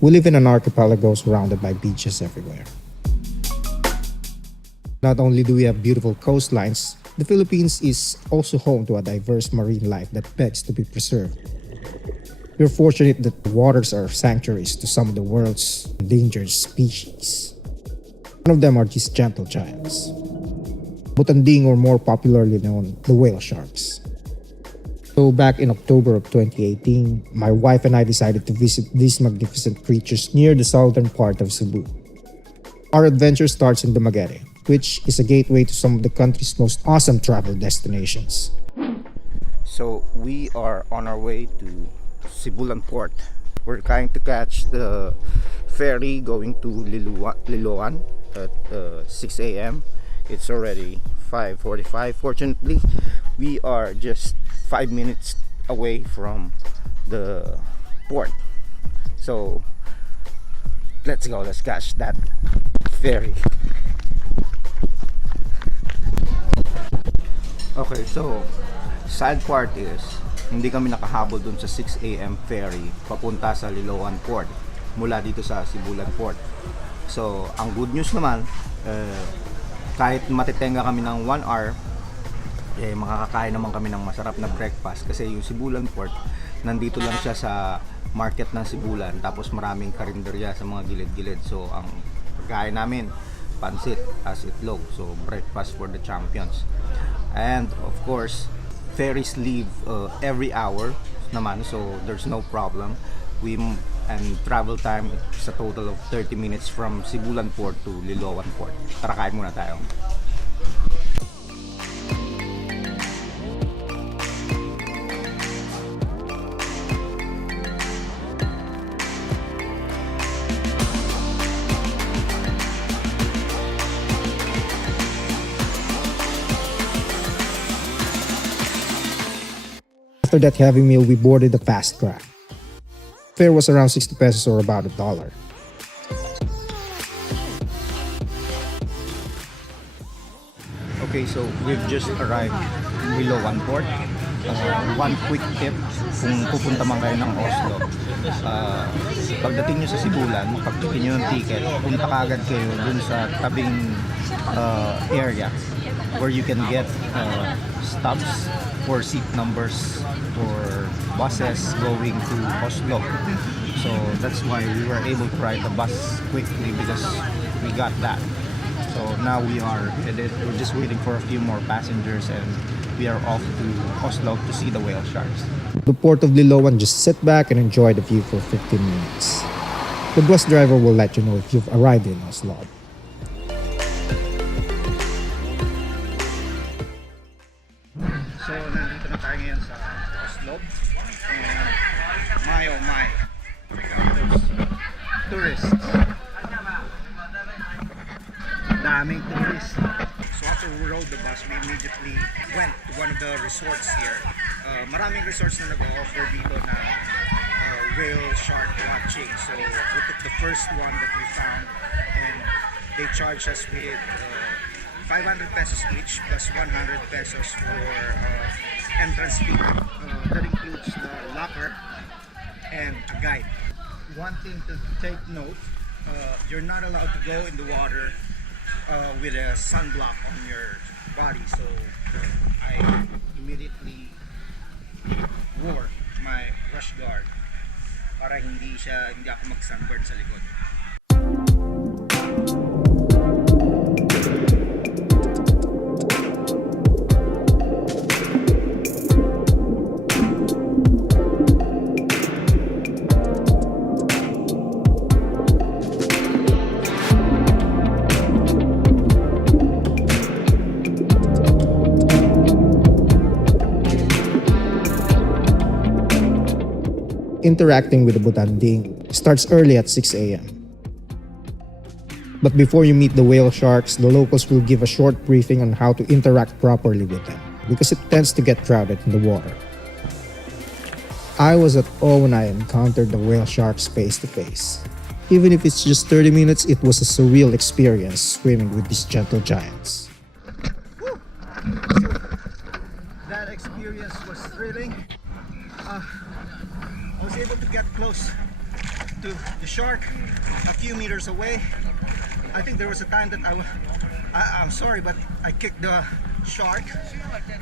We live in an archipelago surrounded by beaches everywhere. Not only do we have beautiful coastlines, the Philippines is also home to a diverse marine life that begs to be preserved. We're fortunate that the waters are sanctuaries to some of the world's endangered species. One of them are these gentle giants, butanding, or more popularly known, the whale sharks. So back in October of 2018, my wife and I decided to visit these magnificent creatures near the southern part of Cebu. Our adventure starts in Dumaguete, which is a gateway to some of the country's most awesome travel destinations. So we are on our way to Sibulan port. We're trying to catch the ferry going to Liloan at 6 a.m. It's already 5:45. Fortunately, we are just 5 minutes away from the port. So let's go, let's catch that ferry. Okay, so sad part is hindi kami nakahabol dun sa 6 a.m. ferry papunta sa Liloan port mula dito sa Sibulan port. So ang good news naman, kahit matitenga kami ng 1 hour, makakakain naman kami ng masarap na breakfast kasi yung Sibulan port nandito lang siya sa market ng Sibulan, tapos maraming karinderya sa mga gilid-gilid. So ang pagkain namin, pansit as itlog, so breakfast for the champions. And of course, ferries leave every hour naman, so there's no problem. And travel time is a total of 30 minutes from Sibulan port to Liloan port. Tara, kain muna tayo. After that heavy meal, we boarded the fast craft. Fare was around 60 pesos or about $1. Okay, so we've just arrived in Liloan port. One quick tip, kung pupunta man kayo ng Oslob, pagdating nyo sa Sibulan, pagdating nyo ng ticket, punta kagad kayo dun sa tabing area where you can get stubs for seat numbers for buses going to Oslob. So that's why we were able to ride the bus quickly, because we got that. So now we are headed, we're just waiting for a few more passengers, and we are off to Oslob to see the whale sharks. The port of Liloan, just sit back and enjoy the view for 15 minutes. The bus driver will let you know if you've arrived in Oslob. So nandito na tayo ngayon sa Oslob, and my oh my, those tourists, daming tourists. So after we rode the bus, we immediately went to one of the resorts here. Maraming resorts na nag-offer dito na whale shark watching. So we took the first one that we found, and they charged us with 500 pesos each plus 100 pesos for entrance fee. That includes the locker and a guide. One thing to take note, you're not allowed to go in the water with a sunblock on your body. So I immediately wore my rush guard para hindi ako mag-sunburn sa likod. Interacting with the butanding starts early at 6 a.m. But before you meet the whale sharks, the locals will give a short briefing on how to interact properly with them, because it tends to get crowded in the water. I was at awe when I encountered the whale sharks face to face. Even if it's just 30 minutes, it was a surreal experience swimming with these gentle giants. That experience was thrilling. I was able to get close to the shark a few meters away. I think there was a time that I'm sorry, but I kicked the shark,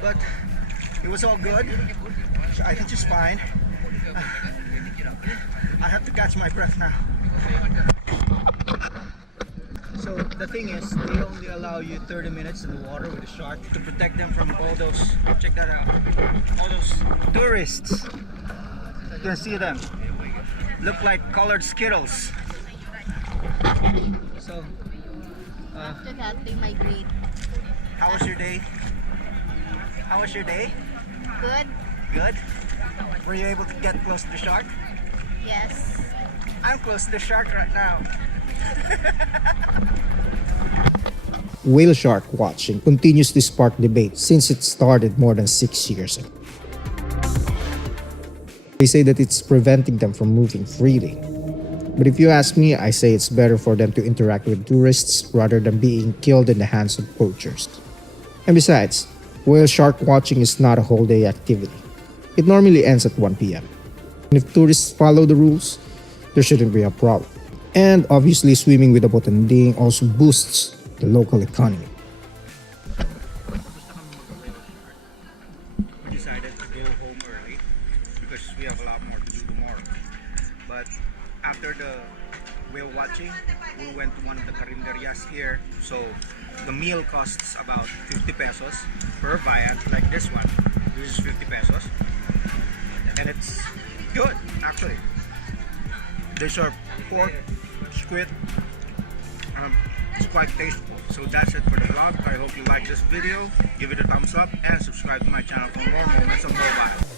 but it was all good. I think she's fine. I have to catch my breath now. So the thing is, they only allow you 30 minutes in the water with a shark to protect them from all those, check that out, all those tourists. You can see them, look like colored Skittles. So, after that, they migrate. how was your day? How was your day? Good? Good? Were you able to get close to the shark? Yes. I'm close to the shark right now. Whale shark watching continues to spark debate since it started more than 6 years ago. They say that it's preventing them from moving freely. But if you ask me, I say it's better for them to interact with tourists rather than being killed in the hands of poachers. And besides, whale shark watching is not a whole day activity. It normally ends at 1 p.m. And if tourists follow the rules, there shouldn't be a problem. And obviously, swimming with a botanding also boosts the local economy. We decided to go home early because we have a lot more to do tomorrow. But after the whale watching, we went to one of the carinderias here. So the meal costs about 50 pesos per viand, like this one. This is 50 pesos. And it's good, actually. They serve pork, squid. It's quite tasteful. So that's it for the vlog. I hope you like this video. Give it a thumbs up and subscribe to my channel for more moments on mobile.